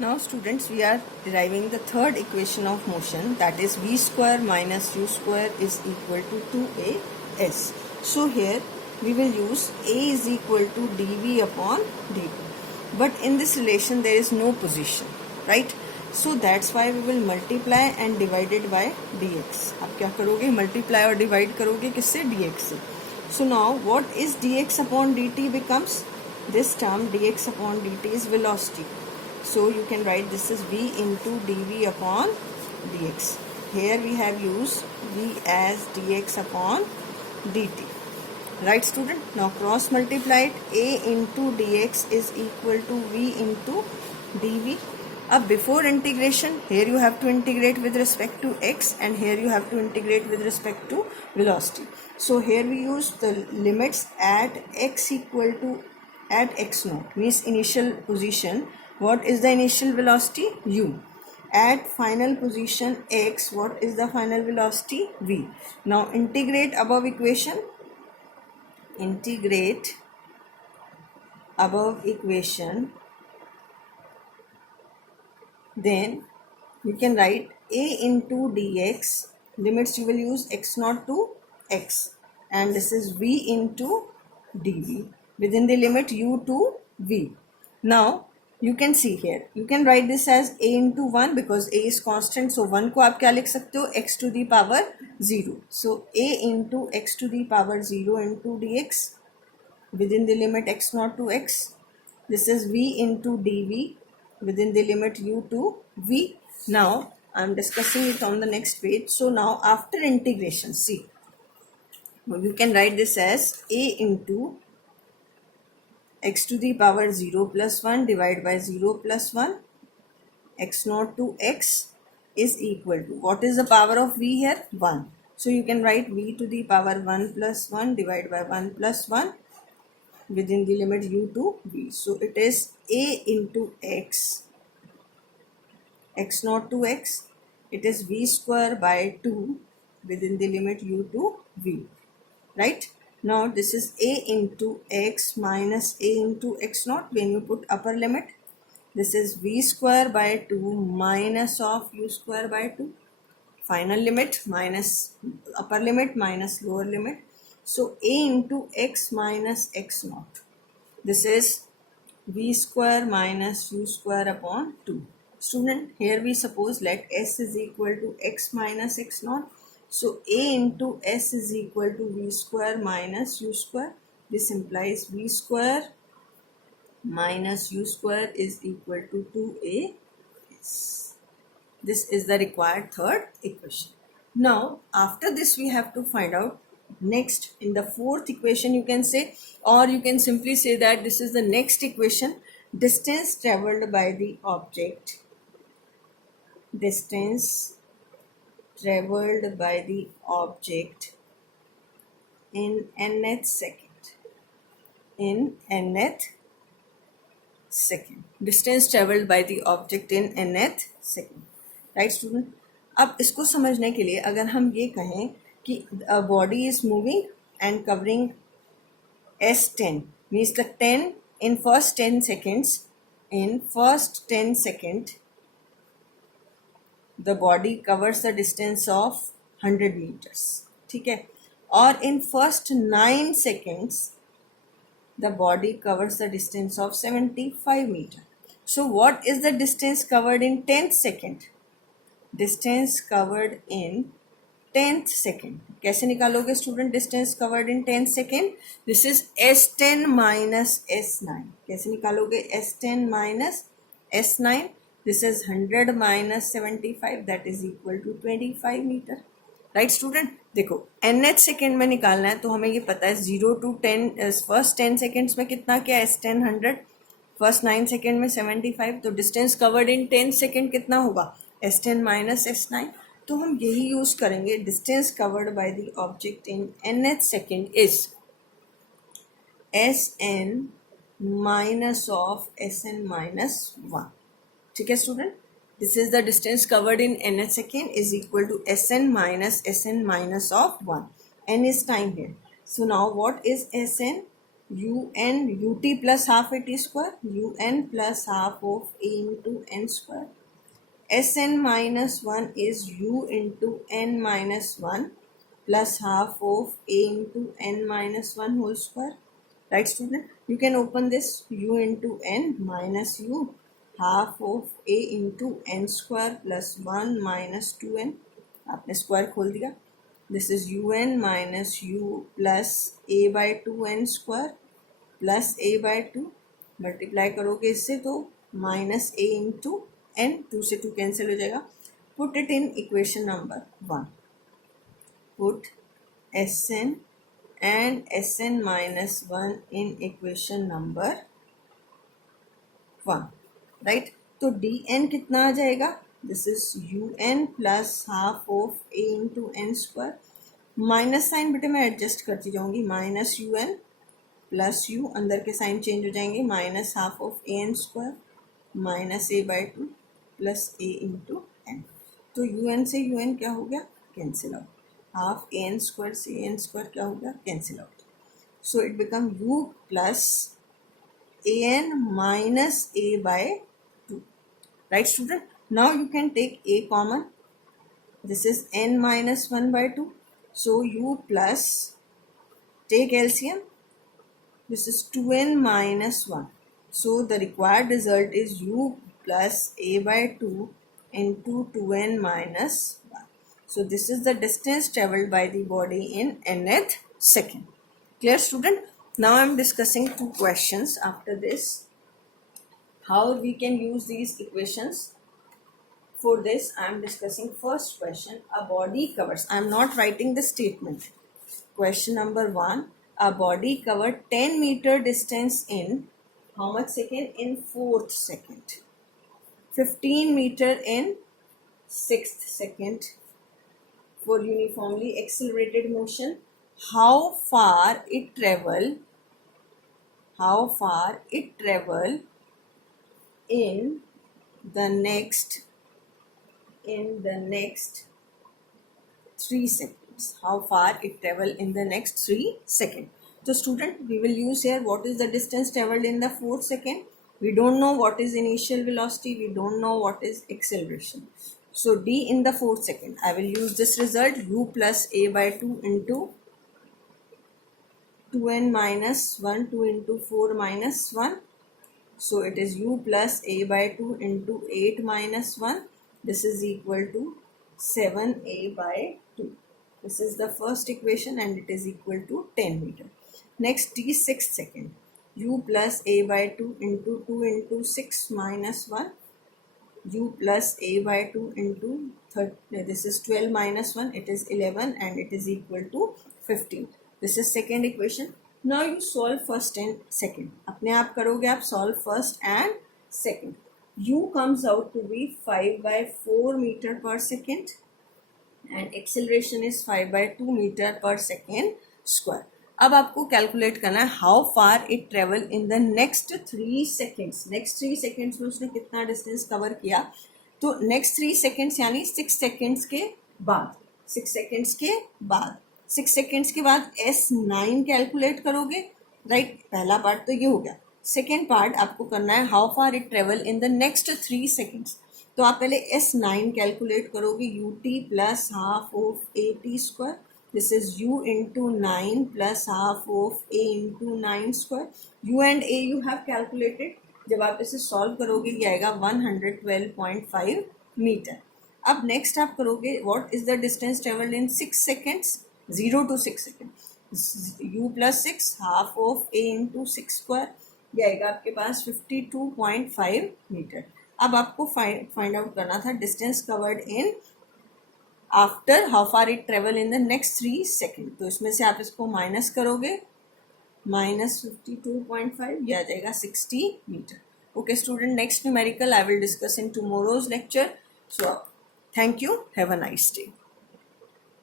Now students, we are deriving the third equation of motion, that is v square minus u square is equal to 2as. So here we will use a is equal to dv upon dt. But in this relation there is no position, right? So that's why we will multiply and divide it by dx. आप क्या करोगे? Multiply और divide करोगे किससे? dx से. So now what is dx upon dt becomes? This term dx upon dt is velocity. So you can write this is v into dv upon dx. Here we have used v as dx upon dt. Right student? Now cross multiply it. A into dx is equal to v into dv. अब before integration, here you have to integrate with respect to x and here you have to integrate with respect to velocity. So here we use the limits at x equal to at x naught, means initial position. What is the initial velocity? U. At final position x, what is the final velocity? V. Now integrate above equation. Integrate above equation. Then you can write a into dx. Limits you will use x naught to x. And this is v into dv. Within the limit u to v. Now you can see here, you can write this as a into 1 because a is constant. So 1 को आप क्या लिख सकते हो? x to the power 0. So a into x to the power 0 into dx within the limit x naught to x. This is v into dv within the limit u to v. Now I am discussing it on the next page. So now after integration, see, you can write this as a into x to the power 0 plus 1 divided by 0 plus 1 x naught to x is equal to, what is the power of v here? 1. So you can write v to the power 1 plus 1 divided by 1 plus 1 within the limit u to v. So it is a into x naught to x. It is v square by 2 within the limit u to v, right? Now this is a into x minus a into x naught. When you put upper limit, this is v square by 2 minus of u square by 2. Final limit minus upper limit minus lower limit. So a into x minus x naught. This is v square minus u square upon 2. Student, here we suppose let s is equal to x minus x naught. So a into s is equal to v square minus u square. This implies v square minus u square is equal to 2as. This is the required third equation. Now after this we have to find out next in the fourth equation, you can say, or you can simply say that this is the next equation. Distance traveled by the object. Distance traveled by the object in nth second. In nth second. Distance traveled by the object in nth second. Right student? अब इसको समझने के लिए अगर हम ये कहें कि body is moving and covering s10, means the 10 in first 10 seconds. In first 10 seconds, the body covers the distance of 100 meters. ठीक है? और in first 9 seconds, the body covers the distance of 75 meters. So what is the distance covered in 10th second? Distance covered in 10th second. कैसे निकालोगे student distance covered in 10th second? This is s10 minus s9. कैसे निकालोगे s10 minus s9? This is 100 minus 75, that is equal to 25 meter. Right student? देखो nth second में निकालना है तो हमें ये पता है 0 to 10 फर्स्ट 10 सेकेंड्स में कितना क्या है? s10 100, फर्स्ट 9 सेकेंड में 75. तो डिस्टेंस कवर्ड इन 10 सेकेंड कितना होगा? s10 minus s9. तो हम यही यूज करेंगे. Distance covered by the object in nth second is sn minus of sn minus 1. ठीक है student? This is the distance covered in nth second is equal to sn minus of 1. N is time here. So now what is sn? un ut plus half at square, un plus half of a into n square. Sn minus 1 is u into n minus 1 plus half of a into n minus 1 whole square. Right, student? You can open this u into n minus u half of a into n square plus 1 minus 2n. आपने square खोल दिया. This is un minus u plus a by 2n square plus a by 2. Multiply करोगे इससे तो minus a into N, 2 से 2 cancel हो जाएगा. Put it in equation number 1. पुट Sn and Sn minus 1 in equation number 1. Right, तो dn कितना आ जाएगा? This is un plus half of a into n square. Minus sign बेटे मैं एडजस्ट करती जाऊंगी. माइनस un प्लस यू, अंदर के साइन चेंज हो जाएंगे. Minus half of a n square minus a by 2 plus a into n. तो u n से यू एन क्या हो गया? Cancel out. Half a n square से ए एन स्क्वायर क्या हो गया? Cancel out. So it become u plus a n minus a by 2. Right student? Now you can take a common. This is n minus 1 by 2. So you plus, take LCM. This is 2n minus 1. So the required result is u plus a by 2 into 2n minus 1. So this is the distance traveled by the body in nth second. Clear, student? Now I am discussing 2 questions after this. How we can use these equations. For this I am discussing first question. A body covers. I am not writing the statement. Question number 1. A body covered 10 meter distance in how much second? In 4th second. 15 meter in 6th second. For uniformly accelerated motion, how far it travel in the next 3 seconds. How far it travel in the next 3 seconds. So student, we will use here what is the distance traveled in the 4th second. We don't know what is initial velocity. We don't know what is acceleration. So d in the 4th second. I will use this result, u plus a by 2 into 2n minus 1, 2 into 4 minus 1. So it is u plus a by 2 into 8 minus 1. This is equal to 7a by 2. This is the first equation and it is equal to 10 meter. Next, t 6th second. U plus a by 2 into 2 into 6 minus 1. U plus a by 2 into this is 12 minus 1. It is 11 and it is equal to 15. This is second equation. Now you solve first and second. अपने आप करोगे आप solve first and second. U comes out to be 5 by 4 meter per second. And acceleration is 5 by 2 meter per second square. अब आपको calculate करना है how far it travel in the next 3 seconds. Next 3 seconds में उसने कितना distance cover किया. तो next 3 seconds यानी 6 सेकेंड्स के बाद 6 सेकेंड्स के बाद S9 कैलकुलेट करोगे. राइट, पहला पार्ट तो ये हो गया. सेकेंड पार्ट आपको करना है how far it travel in the next 3 seconds. तो आप पहले S9 कैलकुलेट करोगे. U T plus half of A T square. This is u into 9 plus half of a into 9 square. u and a you have calculated. जब आप इसे solve करोगे ये आएगा 112.5 मीटर. अब नेक्स्ट आप करोगे what is the distance travelled in 6 seconds. 0 to 6 second. u plus 6 half of a into 6 square. ये आएगा आपके पास 52.5 मीटर. अब आपको फाइंड आउट करना था distance covered in after how far it travel in the next 3 second. तो इसमें से आप इसको माइनस करोगे. माइनस 52.5 ये आ जाएगा 60 metre. Okay student, next numerical I will discuss in tomorrow's lecture. So thank you, have a nice day.